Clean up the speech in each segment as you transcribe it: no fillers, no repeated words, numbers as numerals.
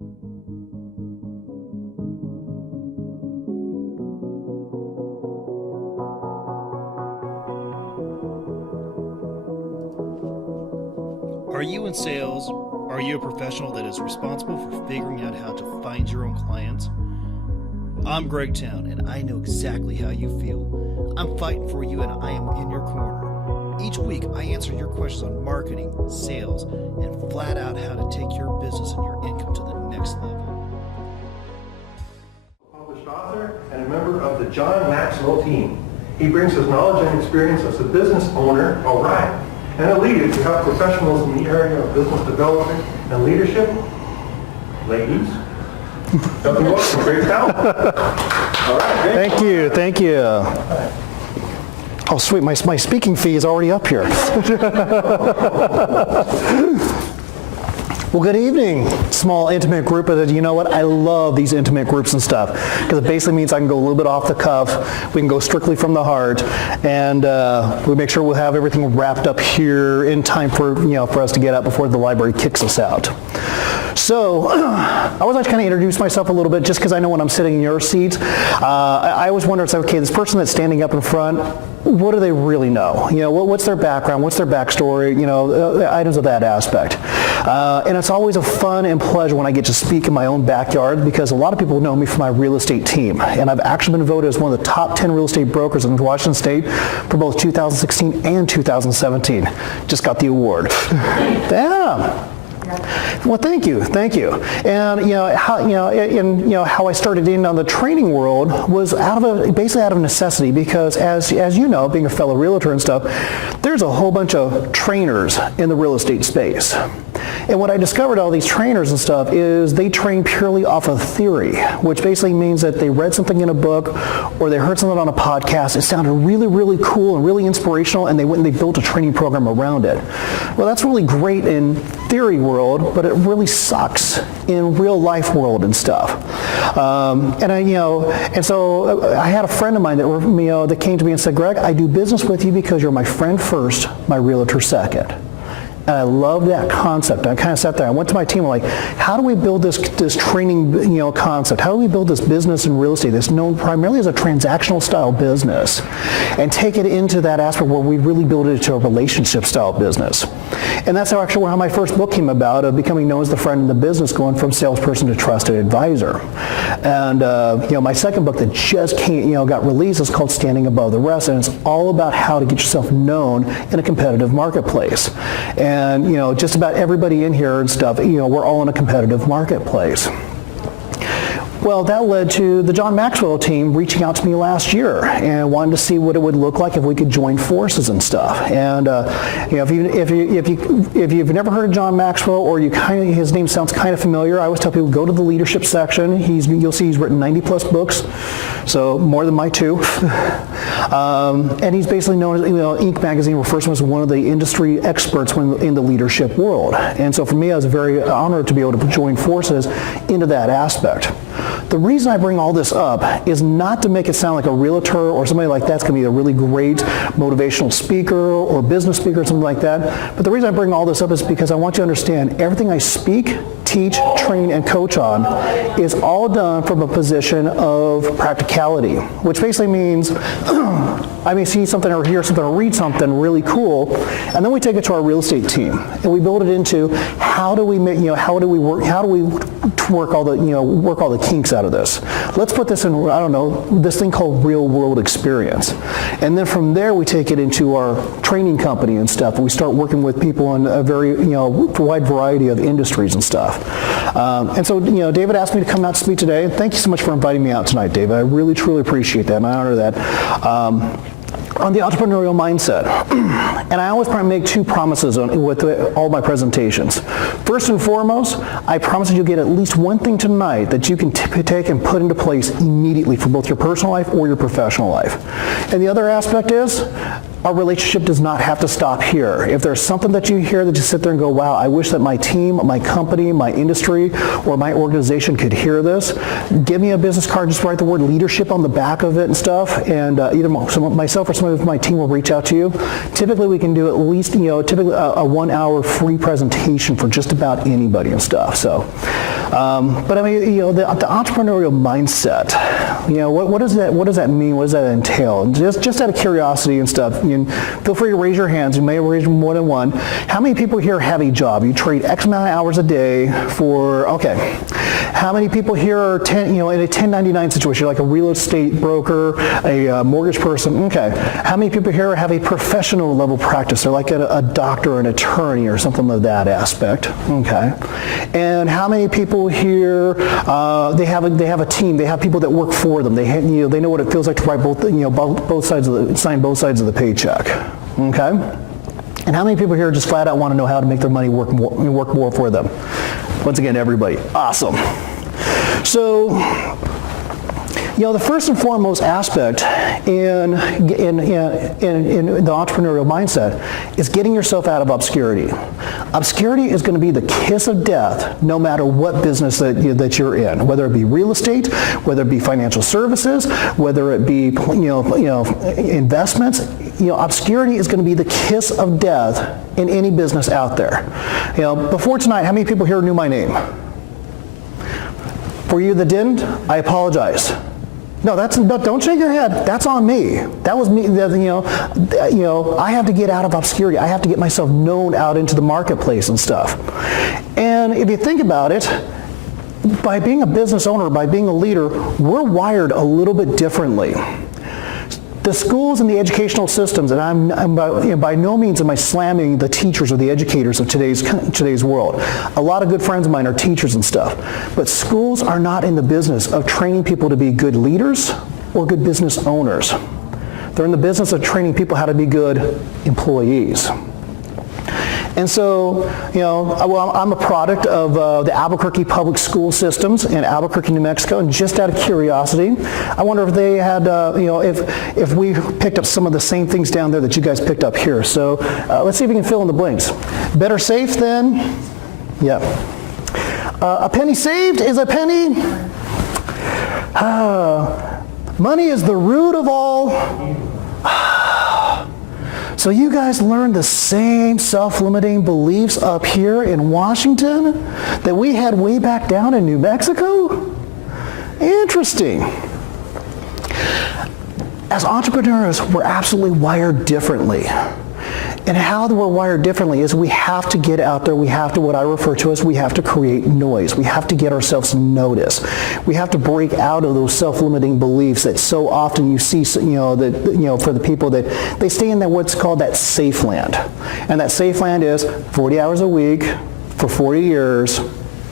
Are you in sales? Are you a professional that is responsible for figuring out how to find your own clients? I'm Greg Towne, and I know exactly how you feel. I'm fighting for you, and I am in your corner. Each week, I answer your questions on marketing, sales, and flat out how to take your business and your income to the next level. Published author and a member of the John Maxwell team. He brings his knowledge and experience as a business owner, and a leader to help professionals in the area of business development and leadership. Ladies, welcome to Greg Towne. All right, great. Thank you. Oh, sweet, my speaking fee is already up here. Well, good evening, small intimate group. You know what? I love these intimate groups and stuff because it basically means I can go a little bit off the cuff. We can go strictly from the heart, and we make sure we'll have everything wrapped up here in time for us to get out before the library kicks us out. So I always like to kind of introduce myself a little bit just because I know when I'm sitting in your seat. I always wonder, it's okay, this person that's standing up in front, what do they really know? What's their background? What's their backstory? Items of that aspect. And it's always a fun and pleasure when I get to speak in my own backyard because a lot of people know me from my real estate team. And I've actually been voted as one of the top 10 real estate brokers in Washington State for both 2016 and 2017. Just got the award. Yeah. Well, thank you. And how I started in on the training world was basically out of necessity because as you know, being a fellow realtor and stuff, there's a whole bunch of trainers in the real estate space. And what I discovered, all these trainers and stuff, is they train purely off of theory, which basically means that they read something in a book or they heard something on a podcast. It sounded really, really cool and really inspirational, and they went and they built a training program around it. Well, that's really great in theory world, but it really sucks in real life world and stuff. And so I had a friend of mine that came to me and said, Greg, I do business with you because you're my friend first, my realtor second. And I love that concept. I kind of sat there. I went to my team. I'm like, how do we build this training, concept? How do we build this business in real estate that's known primarily as a transactional style business, and take it into that aspect where we really build it into a relationship style business? And that's how my first book came about, of becoming known as the friend in the business, going from salesperson to trusted advisor. And my second book that just got released is called Standing Above the Rest, and it's all about how to get yourself known in a competitive marketplace. And just about everybody in here and stuff, we're all in a competitive marketplace. Well, that led to the John Maxwell team reaching out to me last year and wanted to see what it would look like if we could join forces and stuff. And if you've never heard of John Maxwell, or his name sounds kind of familiar, I always tell people go to the leadership section. You'll see he's written 90 plus books, so more than my two. And he's basically known as, Inc. magazine refers to him as one of the industry experts in the leadership world. And so for me, I was very honored to be able to join forces into that aspect. The reason I bring all this up is not to make it sound like a realtor or somebody like that's going to be a really great motivational speaker or business speaker or something like that. But the reason I bring all this up is because I want you to understand everything I speak, teach, train, and coach on is all done from a position of practicality, which basically means I may see something or hear something or read something really cool, and then we take it to our real estate team and we build it into how do we work all the kinks out of this. Let's put this in, this thing called real world experience. And then from there we take it into our training company and stuff, and we start working with people in a very wide variety of industries and stuff. And so David asked me to come out to speak today. Thank you so much for inviting me out tonight, David. I really truly appreciate that, and I honor that. On the entrepreneurial mindset. And I always make two promises with all my presentations. First and foremost, I promise that you'll get at least one thing tonight that you can take and put into place immediately for both your personal life or your professional life. And the other aspect is, our relationship does not have to stop here. If there's something that you hear that you sit there and go, wow, I wish that my team, my company, my industry, or my organization could hear this, give me a business card, just write the word leadership on the back of it and stuff, and either myself or somebody from my team will reach out to you. Typically we can do at least, typically a 1 hour free presentation for just about anybody and stuff. So But I mean, the entrepreneurial mindset, what does that mean? What does that entail? And just out of curiosity and stuff, feel free to raise your hands. You may raise more than one. How many people here have a job? You trade X amount of hours a day for, okay. How many people here are in a 1099 situation, like a real estate broker, a mortgage person? Okay. How many people here have a professional level practice? They're like a doctor, an attorney, or something of that aspect. Okay. And how many people here they have a team? They have people that work for them. They know what it feels like to write sign both sides of the paycheck. Okay. And how many people here just flat out want to know how to make their money work more for them? Once again, everybody. Awesome. So, the first and foremost aspect in the entrepreneurial mindset is getting yourself out of obscurity. Obscurity is going to be the kiss of death no matter what business that you're in, whether it be real estate, whether it be financial services, whether it be investments. Obscurity is going to be the kiss of death in any business out there. Before tonight, how many people here knew my name? For you that didn't, I apologize. No, don't shake your head. That's on me. That was me. I have to get out of obscurity. I have to get myself known out into the marketplace and stuff. And if you think about it, by being a business owner, by being a leader, we're wired a little bit differently. The schools and the educational systems, and I'm by no means am I slamming the teachers or the educators of today's world. A lot of good friends of mine are teachers and stuff. But schools are not in the business of training people to be good leaders or good business owners. They're in the business of training people how to be good employees. And so, I'm a product of the Albuquerque public school systems in Albuquerque, New Mexico, and just out of curiosity, I wonder if they had, if we picked up some of the same things down there that you guys picked up here. So let's see if we can fill in the blanks. Better safe than, yeah. A penny saved is a penny. Money is the root of all. So you guys learned the same self-limiting beliefs up here in Washington that we had way back down in New Mexico? Interesting. As entrepreneurs, we're absolutely wired differently. And how we're wired differently is we have to get out there. We have to, what I refer to as, we have to create noise. We have to get ourselves noticed. We have to break out of those self-limiting beliefs that so often you see, for the people that they stay in that what's called that safe land. And that safe land is 40 hours a week for 40 years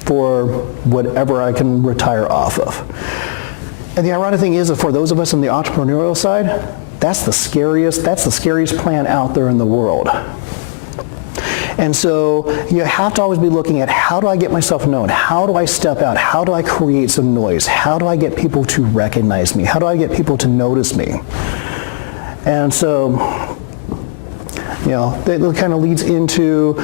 for whatever I can retire off of. And the ironic thing is that for those of us on the entrepreneurial side, that's the scariest plan out there in the world. And so you have to always be looking at, how do I get myself known? How do I step out? How do I create some noise? How do I get people to recognize me? How do I get people to notice me? And so, that kind of leads into,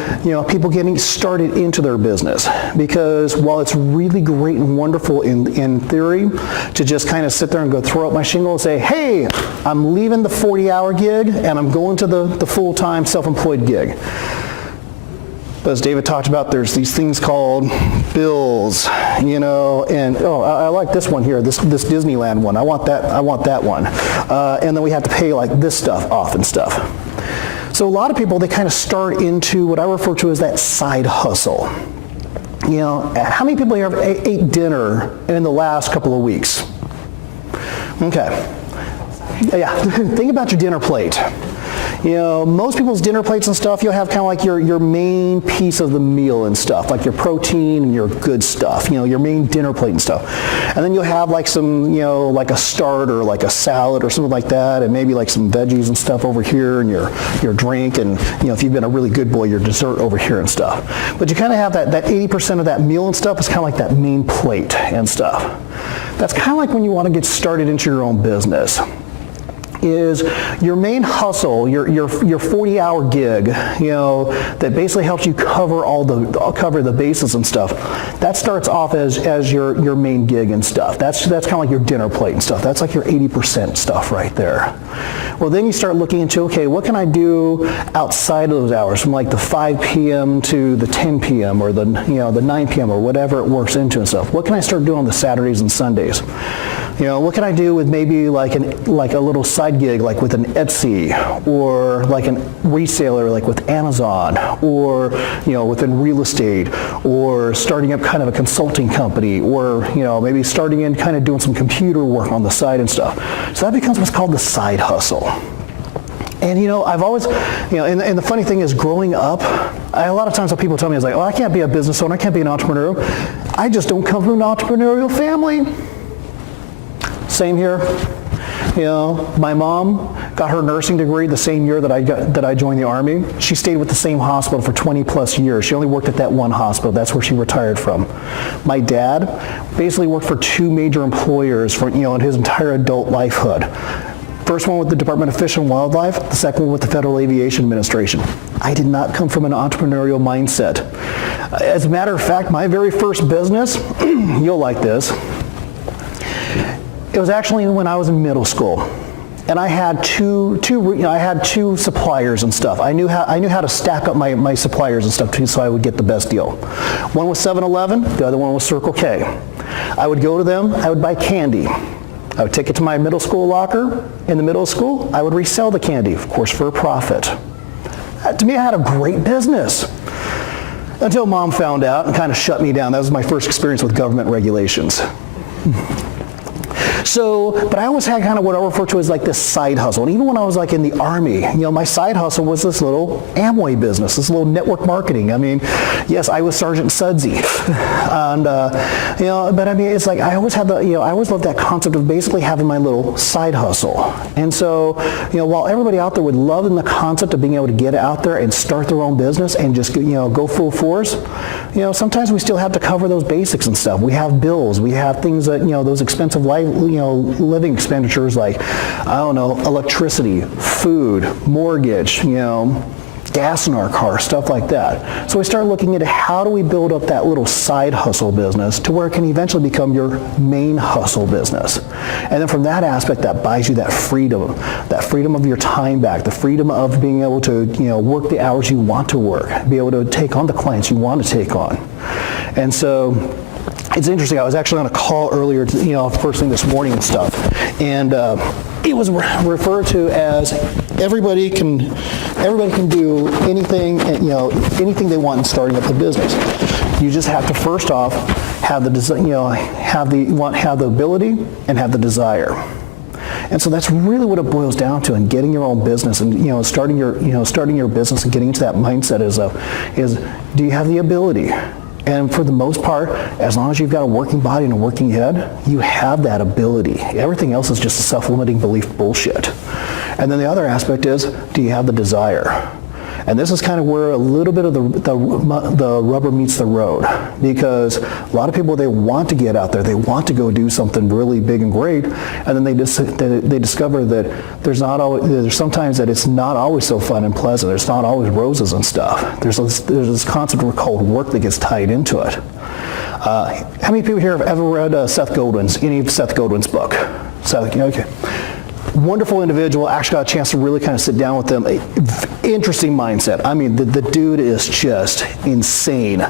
people getting started into their business. Because while it's really great and wonderful in theory to just kind of sit there and go throw up my shingle and say, hey, I'm leaving the 40-hour gig and I'm going to the full-time self-employed gig. But as David talked about, there's these things called bills, and I like this one here, this Disneyland one. I want that one. And then we have to pay like this stuff off and stuff. So a lot of people, they kind of start into what I refer to as that side hustle. How many people here have ate dinner in the last couple of weeks? Okay. Yeah, think about your dinner plate. Most people's dinner plates and stuff, you'll have kind of like your main piece of the meal and stuff, like your protein and your good stuff, your main dinner plate and stuff. And then you'll have like some, like a starter, like a salad or something like that, and maybe like some veggies and stuff over here, and your drink, and if you've been a really good boy, your dessert over here and stuff. But you kind of have that 80% of that meal and stuff is kind of like that main plate and stuff. That's kind of like when you want to get started into your own business. is your main hustle, your 40-hour gig, that basically helps you cover cover the bases and stuff. That starts off as your main gig and stuff. That's kind of like your dinner plate and stuff. That's like your 80% stuff right there. Well, then you start looking into, okay, what can I do outside of those hours, from like the 5 p.m. to the 10 p.m. or the 9 p.m. or whatever it works into and stuff. What can I start doing on the Saturdays and Sundays? What can I do with maybe like a little side gig, like with an Etsy, or like a reseller, like with Amazon, or within real estate, or starting up kind of a consulting company, or maybe starting in kind of doing some computer work on the side and stuff. So that becomes what's called the side hustle. And I've always, and the funny thing is, growing up, a lot of times when people tell me, it's like, oh, I can't be a business owner, I can't be an entrepreneur. I just don't come from an entrepreneurial family. Same here. My mom got her nursing degree the same year that I joined the Army. She stayed with the same hospital for 20 plus years. She only worked at that one hospital. That's where she retired from. My dad basically worked for 2 major employers for in his entire adult lifehood. First one with the Department of Fish and Wildlife, the second one with the Federal Aviation Administration. I did not come from an entrepreneurial mindset. As a matter of fact, my very first business, you'll like this, it was actually when I was in middle school, and I had two suppliers and stuff. I knew how to stack up my suppliers and stuff too, so I would get the best deal. One was 7-Eleven, the other one was Circle K. I would go to them, I would buy candy. I would take it to my middle school locker. In the middle school, I would resell the candy, of course, for a profit. To me, I had a great business. Until Mom found out and kind of shut me down. That was my first experience with government regulations. But I always had kind of what I refer to as like this side hustle. And even when I was like in the Army, my side hustle was this little Amway business, this little network marketing. I mean, yes, I was Sergeant Sudsy. And, but I mean, it's like I always had I always loved that concept of basically having my little side hustle. And so, while everybody out there would love the concept of being able to get out there and start their own business and just, go full force, sometimes we still have to cover those basics and stuff. We have bills. We have things that, those expensive living expenditures like, electricity, food, mortgage, gas in our car, stuff like that. So we start looking into how do we build up that little side hustle business to where it can eventually become your main hustle business. And then from that aspect, that buys you that freedom of your time back, the freedom of being able to, work the hours you want to work, be able to take on the clients you want to take on. And so it's interesting. I was actually on a call earlier, first thing this morning and stuff, and it was referred to as everybody can do anything, anything they want in starting up a business. You just have to first off have the have the ability and have the desire. And so that's really what it boils down to in getting your own business and starting your business and getting into that mindset is do you have the ability? And for the most part, as long as you've got a working body and a working head, you have that ability. Everything else is just a self-limiting belief bullshit. And then the other aspect is, do you have the desire? And this is kind of where a little bit of the rubber meets the road, because a lot of people, they want to get out there, they want to go do something really big and great, and then they discover that there's sometimes that it's not always so fun and pleasant. There's not always roses and stuff. There's this concept called work that gets tied into it. How many people here have ever read any of Seth Godin's book? Okay. Wonderful individual. Actually got a chance to really kind of sit down with them. Interesting mindset. I mean, the dude is just insane.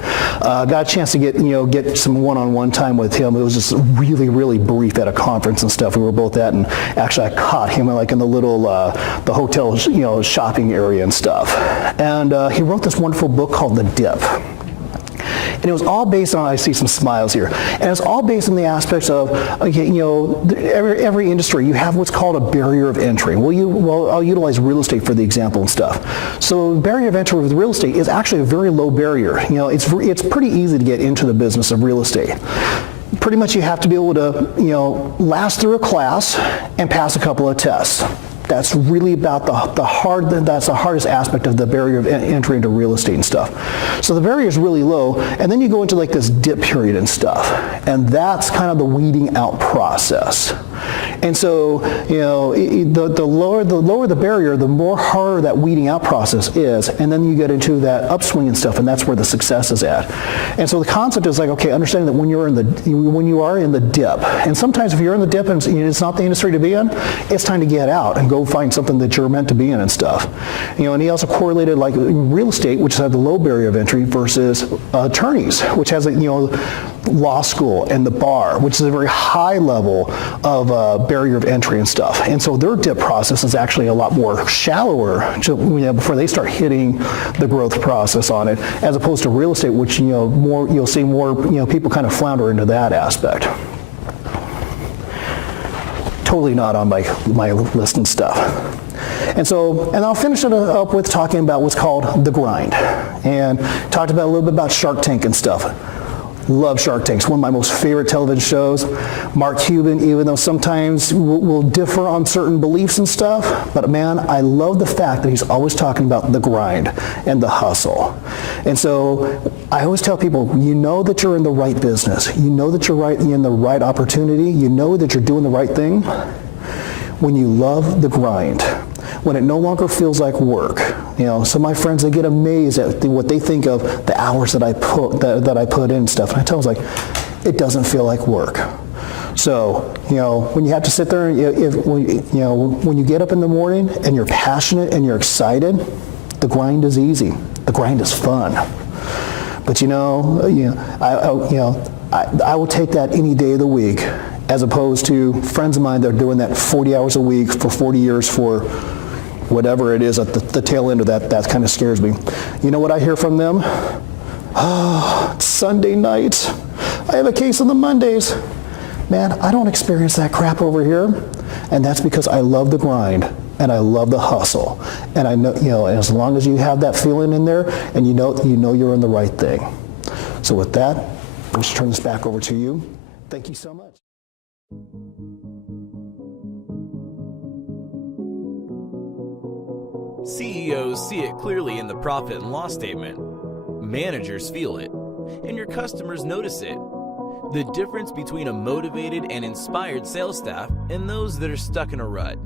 Got a chance to get some one-on-one time with him. It was just really, really brief at a conference and stuff we were both at, and actually I caught him in the little the hotel shopping area and stuff. And he wrote this wonderful book called The Dip. And it was all based on, I see some smiles here, and it's all based on the aspects of, every industry, you have what's called a barrier of entry. I'll utilize real estate for the example and stuff. So barrier of entry with real estate is actually a very low barrier. It's pretty easy to get into the business of real estate. Pretty much you have to be able to, last through a class and pass a couple of tests. That's really about that's the hardest aspect of the barrier of entry into real estate and stuff. So the barrier is really low, and then you go into this dip period and stuff, and that's kind of the weeding out process. And so, the lower the barrier, the more harder that weeding out process is, and then you get into that upswing and stuff, and that's where the success is at. And so the concept is like, okay, understanding that when you are in the dip, and sometimes if you're in the dip and it's not the industry to be in, it's time to get out and go find something that you're meant to be in and stuff. And he also correlated like real estate, which has the low barrier of entry, versus attorneys, which has law school and the bar, which is a very high level of barrier of entry and stuff. And so their dip process is actually a lot more shallower before they start hitting the growth process on it, as opposed to real estate, which you'll see more people kind of flounder into that aspect. Totally not on my list and stuff. And I'll finish it up with talking about what's called the grind, and talked about a little bit about Shark Tank and stuff. Love Shark Tank. It's one of my most favorite television shows. Mark Cuban, even though sometimes we'll differ on certain beliefs and stuff, but man, I love the fact that he's always talking about the grind and the hustle. And so I always tell people, you know that you're in the right business. You know that you're in the right opportunity. You know that you're doing the right thing when you love the grind, when it no longer feels like work. Some of my friends, they get amazed at what they think of the hours that I put in stuff. And I tell them, it doesn't feel like work. So, when you have to sit there, when you get up in the morning and you're passionate and you're excited, the grind is easy. The grind is fun. But I will take that any day of the week, as opposed to friends of mine that are doing that 40 hours a week for 40 years for whatever it is at the tail end of that. That kind of scares me. You know what I hear from them? Oh, it's Sunday night. I have a case on the Mondays. Man, I don't experience that crap over here. And that's because I love the grind and I love the hustle. And I know, as long as you have that feeling in there and you know you're in the right thing. So with that, let's turn this back over to you. Thank you so much. CEOs see it clearly in the profit and loss statement. Managers feel it, and your customers notice it. The difference between a motivated and inspired sales staff and those that are stuck in a rut.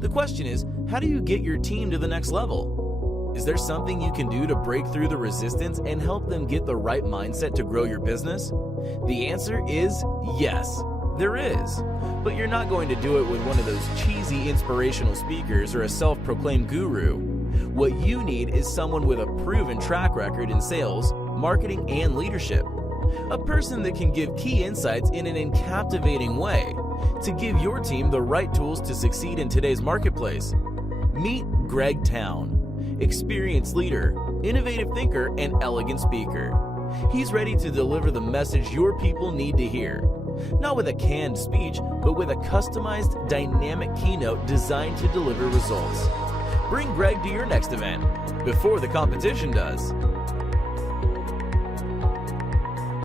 The question is, how do you get your team to the next level? Is there something you can do to break through the resistance and help them get the right mindset to grow your business? The answer is yes. There is, but you're not going to do it with one of those cheesy inspirational speakers or a self-proclaimed guru. What you need is someone with a proven track record in sales, marketing, and leadership. A person that can give key insights in an captivating way to give your team the right tools to succeed in today's marketplace. Meet Greg Towne, experienced leader, innovative thinker, and elegant speaker. He's ready to deliver the message your people need to hear. Not with a canned speech, but with a customized, dynamic keynote designed to deliver results. Bring Greg to your next event before the competition does.